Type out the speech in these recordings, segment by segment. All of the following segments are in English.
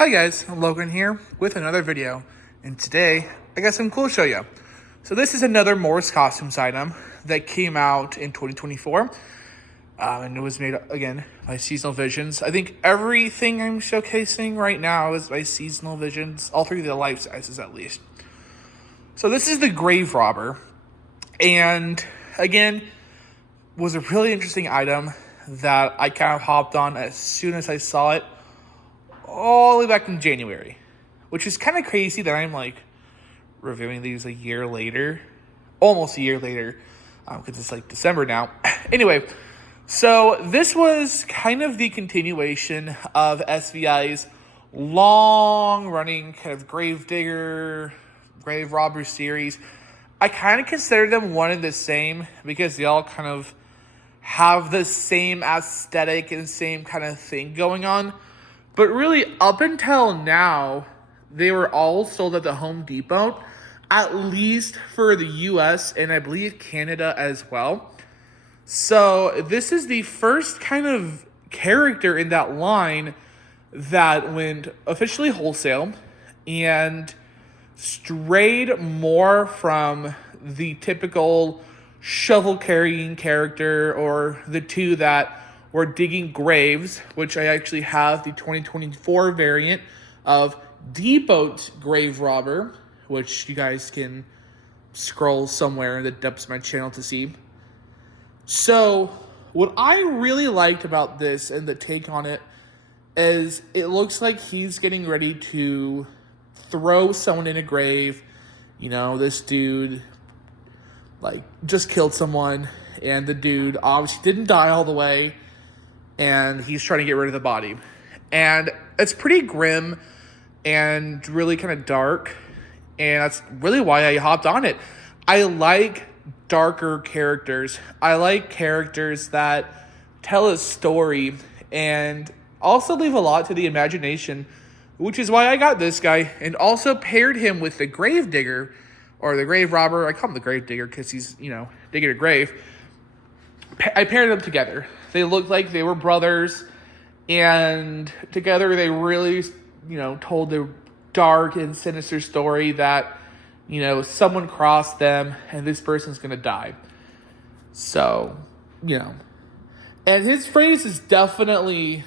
Hi guys, Logan here with another video, and today I got some cool to show you. So this is another Morris Costumes item that came out in 2024, and it was made again by Seasonal Visions. I think everything I'm showcasing right now is by Seasonal Visions, all three of the life sizes at least. So this is the Grave Robber, and again, was a really interesting item that I kind of hopped on as soon as I saw it, all the way back in January, which is kind of crazy that I'm like reviewing these a year later, almost a year later, because it's like December now. Anyway, so this was kind of the continuation of SVI's long-running kind of grave robber series. I kind of consider them one and the same because they all kind of have the same aesthetic and same kind of thing going on. But really, up until now, they were all sold at the Home Depot, at least for the US and I believe Canada as well. So this is the first kind of character in that line that went officially wholesale and strayed more from the typical shovel-carrying character or the two that were digging graves, which I actually have the 2024 variant of Depot's Grave Robber, which you guys can scroll somewhere in the depths of my channel to see. So what I really liked about this and the take on it is it looks like he's getting ready to throw someone in a grave. You know, this dude like just killed someone, and the dude obviously didn't die all the way, and he's trying to get rid of the body. And it's pretty grim and really kind of dark, and that's really why I hopped on it. I like darker characters. I like characters that tell a story and also leave a lot to the imagination, which is why I got this guy and also paired him with the Grave Digger, or the Grave Robber. I call him the Grave Digger because he's, you know, digging a grave. I paired them together. They looked like they were brothers, and together they really, you know, told the dark and sinister story that, you know, someone crossed them and this person's going to die. So, you know, and his phrase is definitely,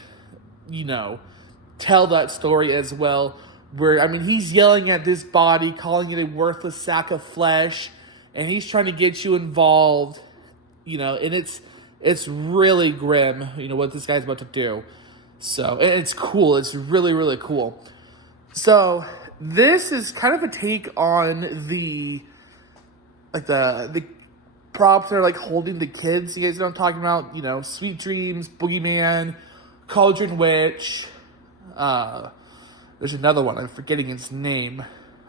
you know, tell that story as well. Where, I mean, he's yelling at this body, calling it a worthless sack of flesh, and he's trying to get you involved, you know, and it's really grim, you know, what this guy's about to do. So, and it's cool. It's really, really cool. So, this is kind of a take on the props that are like holding the kids. You guys know what I'm talking about? You know, Sweet Dreams, Boogeyman, Cauldron Witch, there's another one, I'm forgetting its name,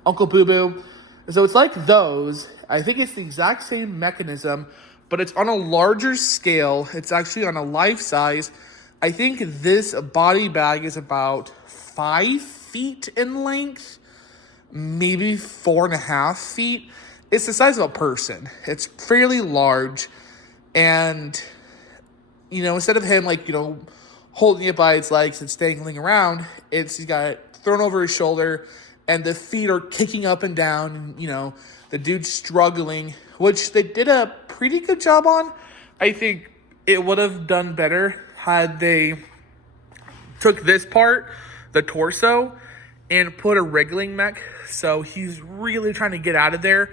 Uncle Boo Boo. So it's like those. I think it's the exact same mechanism, but it's on a larger scale. It's actually on a life size. I think this body bag is about 5 feet in length, maybe 4.5 feet. It's the size of a person. It's fairly large. And, you know, instead of him, like, you know, holding it by its legs and dangling around, he's got it thrown over his shoulder, and the feet are kicking up and down, and, you know, the dude's struggling, which they did a pretty good job on. I think it would have done better had they took this part, the torso, and put a wriggling mech, so he's really trying to get out of there.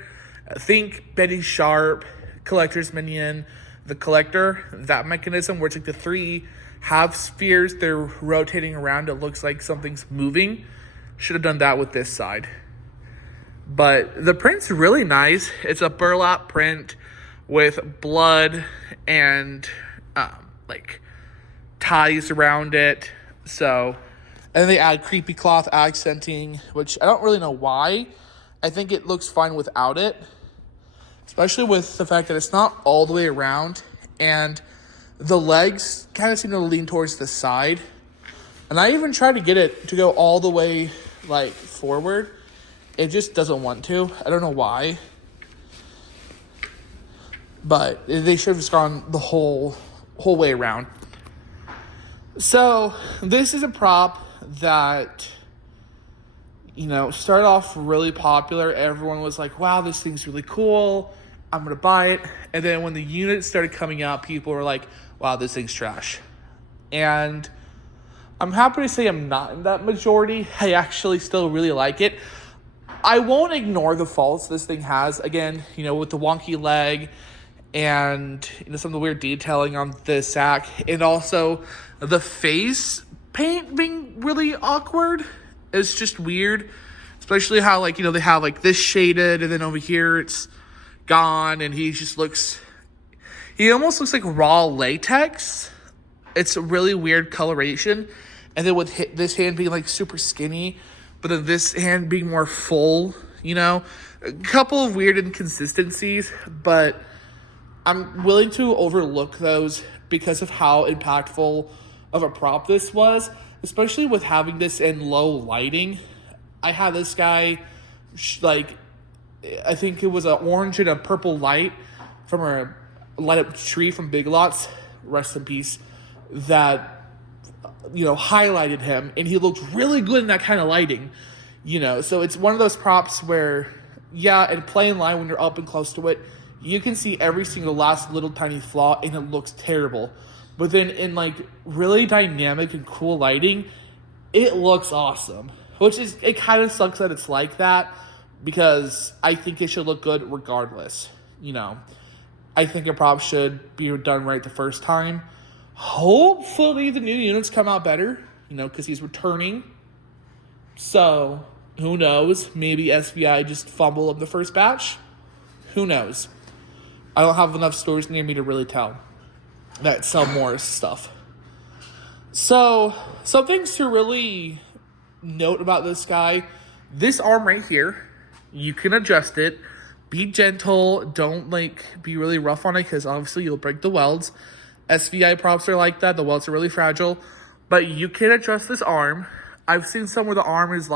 Think Betty Sharp, Collector's Minion, the Collector, that mechanism where it's like the three half spheres, they're rotating around, it looks like something's moving. Should have done that with this side. But the print's really nice. It's a burlap print with blood and like ties around it. So, and they add creepy cloth accenting, which I don't really know why. I think it looks fine without it, especially with the fact that it's not all the way around, and the legs kind of seem to lean towards the side. And I even tried to get it to go all the way, like, forward. It just doesn't want to. I don't know why. But they should have just gone the whole way around. So, this is a prop that started off really popular. Everyone was like, wow, this thing's really cool. I'm going to buy it. And then when the units started coming out, people were like, wow, this thing's trash. And I'm happy to say I'm not in that majority. I actually still really like it. I won't ignore the faults this thing has. Again, with the wonky leg and some of the weird detailing on the sack, and also the face paint being really awkward. It's just weird, especially how they have this shaded, and then over here it's gone, and he almost looks like raw latex. It's a really weird coloration, and then with this hand being super skinny, but then this hand being more full, a couple of weird inconsistencies, but I'm willing to overlook those because of how impactful of a prop this was, especially with having this in low lighting. I had this guy, I think it was an orange and a purple light from a light up tree from Big Lots, rest in peace, that, highlighted him, and he looked really good in that kind of lighting, so it's one of those props where, yeah, in plain line, when you're up and close to it, you can see every single last little tiny flaw, and it looks terrible. But then in really dynamic and cool lighting, it looks awesome. It kind of sucks that it's like that, because I think it should look good regardless. I think a prop should be done right the first time. Hopefully the new units come out better, because he's returning. So, who knows? Maybe SVI just fumble up the first batch. Who knows? I don't have enough stores near me to really tell that sell more stuff. So, some things to really note about this guy. This arm right here, you can adjust it. Be gentle. Don't be really rough on it, because obviously you'll break the welds. SVI props are like that. The welds are really fragile. But you can adjust this arm. I've seen some where the arm is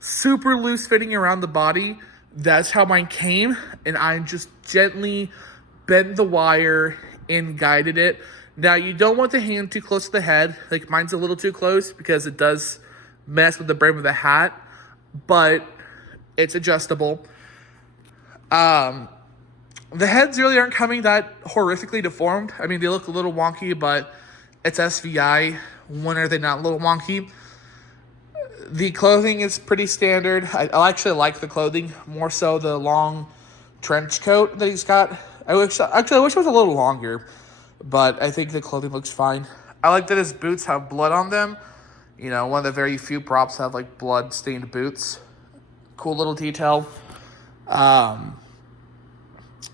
super loose fitting around the body. That's how mine came. And I just gently bent the wire and guided it. Now, you don't want the hand too close to the head. Mine's a little too close because it does mess with the brim of the hat. But it's adjustable. The heads really aren't coming that horrifically deformed. I mean, they look a little wonky, but it's SVI. When are they not a little wonky? The clothing is pretty standard. I actually like the clothing, more so the long trench coat that he's got. I wish it was a little longer, but I think the clothing looks fine. I like that his boots have blood on them. One of the very few props have blood-stained boots. Cool little detail.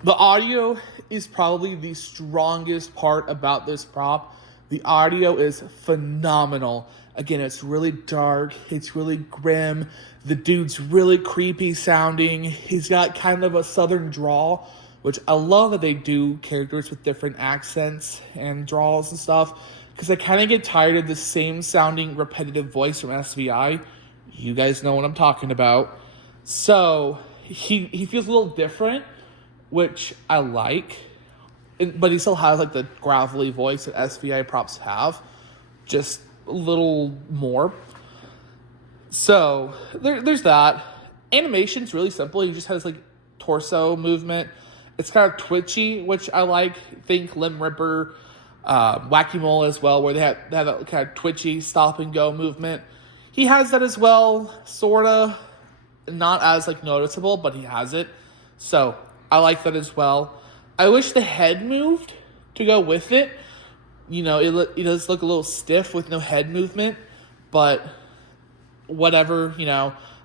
The audio is probably the strongest part about this prop. The audio is phenomenal. Again, it's really dark. It's really grim. The dude's really creepy sounding. He's got kind of a southern drawl, which I love that they do characters with different accents and drawls and stuff, because I kind of get tired of the same sounding repetitive voice from SVI. You guys know what I'm talking about. So he feels a little different, which I like, but he still has the gravelly voice that SVI props have, just a little more. So there's that. Animation's really simple. He just has torso movement. It's kind of twitchy, which I like. Think Limb Ripper, Whack-A-Mole as well, where they have that kind of twitchy stop and go movement. He has that as well, sorta. Not as noticeable, but he has it. So I like that as well. I wish the head moved to go with it. It does look a little stiff with no head movement, but whatever,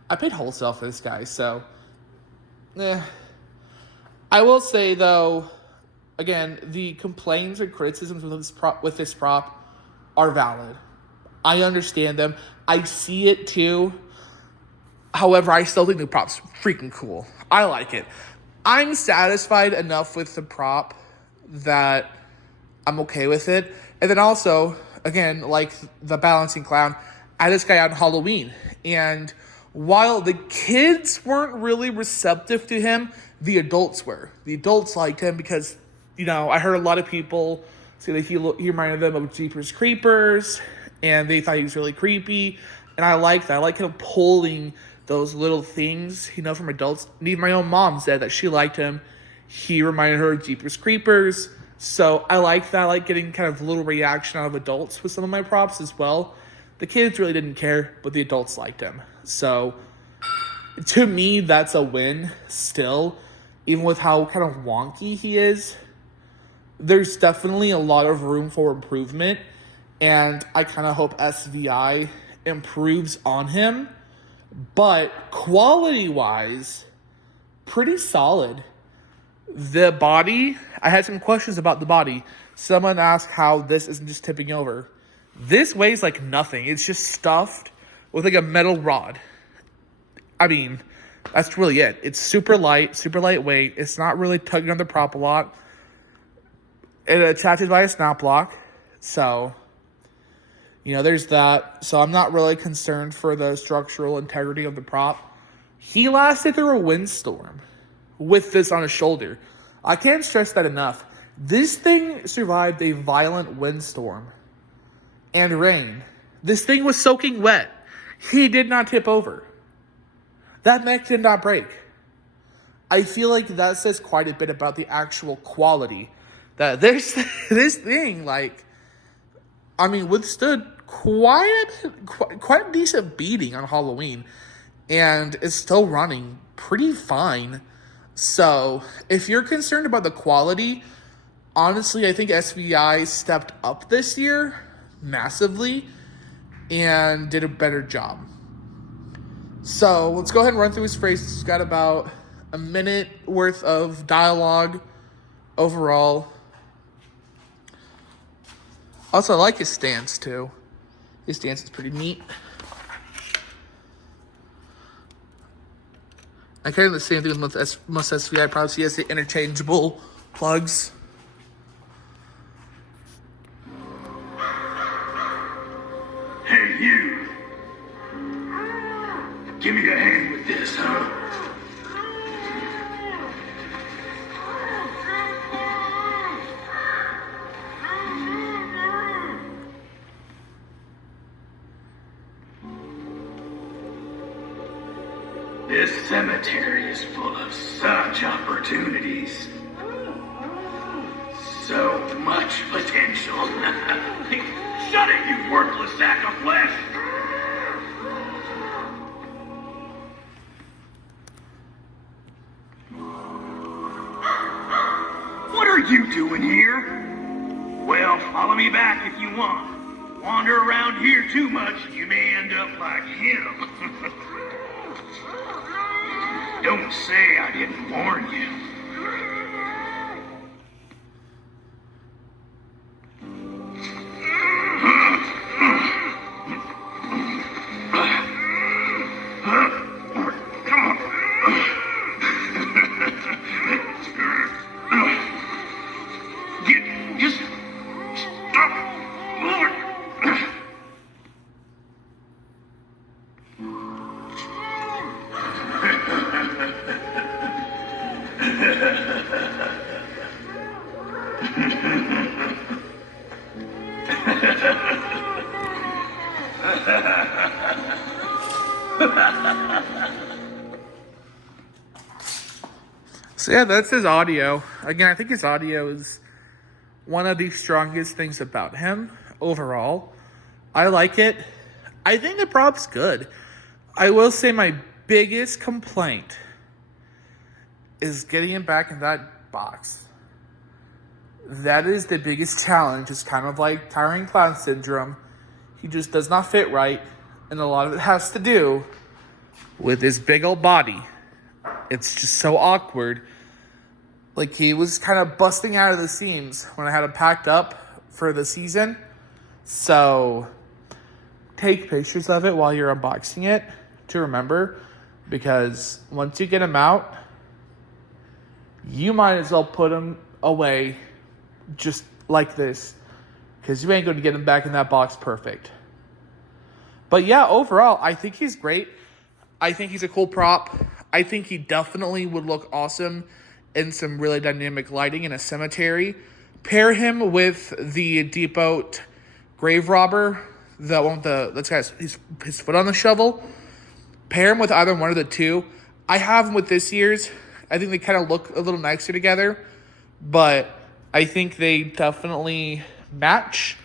I paid wholesale for this guy, so I will say, though, again, the complaints or criticisms with this prop are valid. I understand them. I see it too. However, I still think the prop's freaking cool. I like it. I'm satisfied enough with the prop that I'm okay with it. And then also, again, like the balancing clown, I had this guy out on Halloween. And while the kids weren't really receptive to him, the adults were. The adults liked him because, I heard a lot of people say that he reminded them of Jeepers Creepers, and they thought he was really creepy. And I like that. I like him pulling those little things, from adults. Even my own mom said that she liked him. He reminded her of Jeepers Creepers. So I like that. I like getting kind of little reaction out of adults with some of my props as well. The kids really didn't care, but the adults liked him. So to me, that's a win still. Even with how kind of wonky he is, there's definitely a lot of room for improvement. And I kind of hope SVI improves on him. But quality-wise, pretty solid. The body, I had some questions about the body. Someone asked how this isn't just tipping over. This weighs like nothing. It's just stuffed with like a metal rod. I mean, that's really it. It's super lightweight. It's not really tugging on the prop a lot. It attaches by a snap lock. So, there's that. So I'm not really concerned for the structural integrity of the prop. He lasted through a windstorm with this on his shoulder. I can't stress that enough. This thing survived a violent windstorm and rain. This thing was soaking wet. He did not tip over. That neck did not break. I feel like that says quite a bit about the actual quality. That this thing, withstood quite a decent beating on Halloween. And is still running pretty fine. So, if you're concerned about the quality, honestly, I think SVI stepped up this year massively and did a better job. So, let's go ahead and run through his phrases. He's got about a minute worth of dialogue overall. Also, I like his stance, too. His stance is pretty neat. I kind of the same thing with most SVI props. He has the interchangeable plugs. Hey, you. Give me a hand with this, huh? This cemetery is full of such opportunities. So much potential. Shut it, you worthless sack of flesh! What are you doing here? Well, follow me back if you want. Wander around here too much, you may end up like him. Don't say I didn't warn you. Just stop moving. So yeah, that's his audio. Again, I think his audio is one of the strongest things about him overall. I like it. I think the prop's good. I will say my biggest complaint is getting him back in that box. That is the biggest challenge. It's kind of like Tyrant Clown Syndrome. He just does not fit right, and a lot of it has to do with his big old body. It's just so awkward. Like, he was kind of busting out of the seams when I had him packed up for the season. So, take pictures of it while you're unboxing it to remember. Because once you get him out, you might as well put him away just like this. Because you ain't going to get him back in that box perfect. But yeah, overall, I think he's great. I think he's a cool prop. I think he definitely would look awesome in some really dynamic lighting in a cemetery. Pair him with the Depot grave robber, the one with that's got his foot on the shovel. pair them with either one of the two. I have them with this year's. I think they kind of look a little nicer together, but I think they definitely match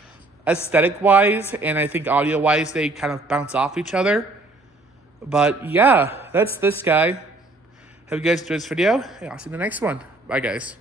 aesthetic-wise, and I think audio-wise they kind of bounce off each other. But yeah, that's this guy. Hope you guys enjoyed this video, and I'll see you in the next one. Bye, guys.